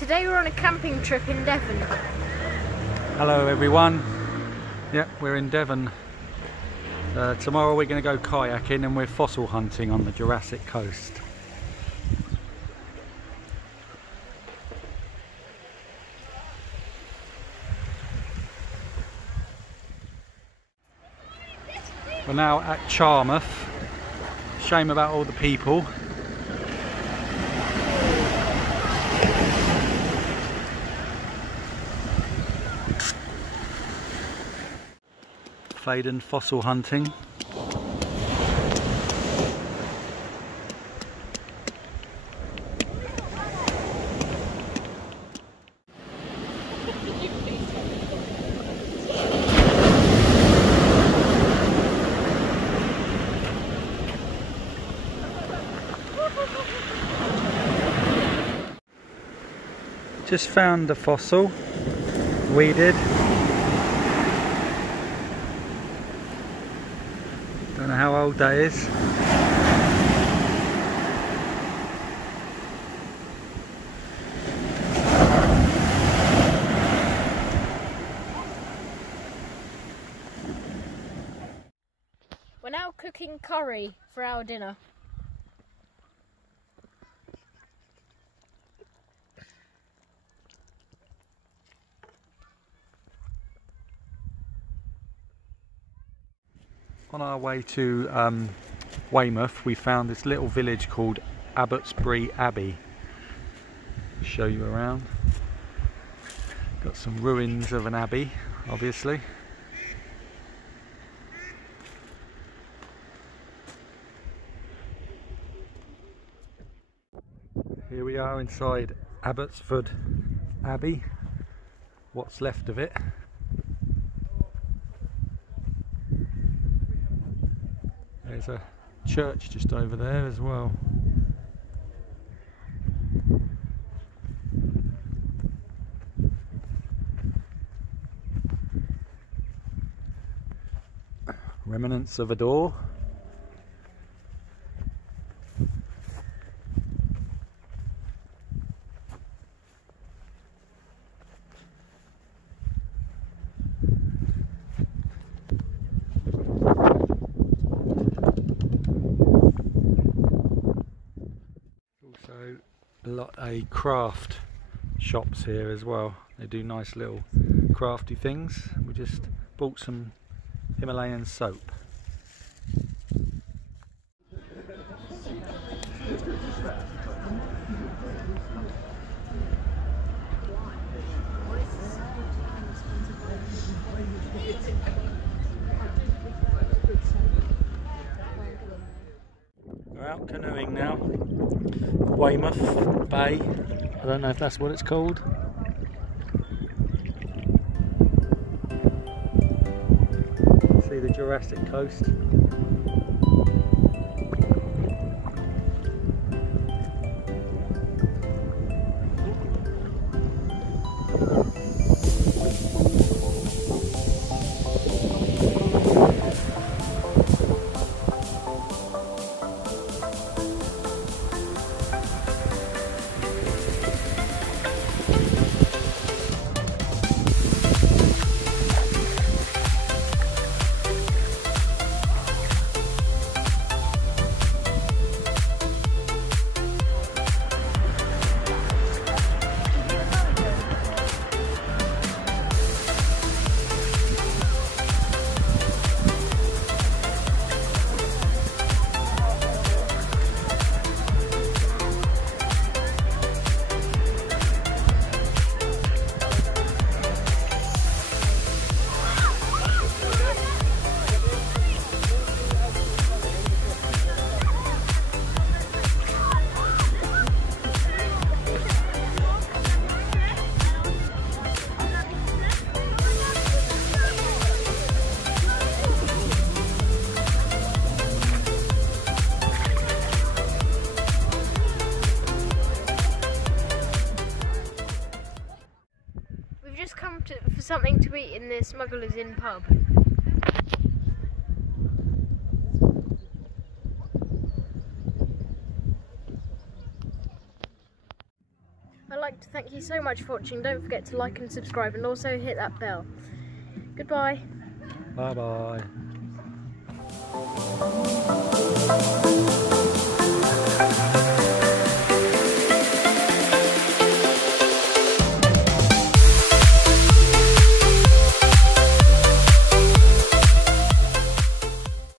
Today we're on a camping trip in Devon. Hello everyone. Yep, we're in Devon. Tomorrow we're going to go kayaking and we're fossil hunting on the Jurassic coast. We're now at Weymouth. Shame about all the people. Faden fossil hunting. Just found a fossil, we did. Don't know how old that is. We're now cooking curry for our dinner. On our way to Weymouth, we found this little village called Abbotsbury Abbey. Show you around. Got some ruins of an abbey, obviously. Here we are inside Abbotsbury Abbey. What's left of it. There's a church just over there as well. Remnants of a door. A lot of craft shops here as well. They do nice little crafty things. We just bought some Himalayan soap. We're out canoeing now. Weymouth Bay. I don't know if that's what it's called. See the Jurassic coast. For something to eat in the Smugglers Inn pub. I'd like to thank you so much for watching. Don't forget to like and subscribe, and also hit that bell. Goodbye. Bye bye.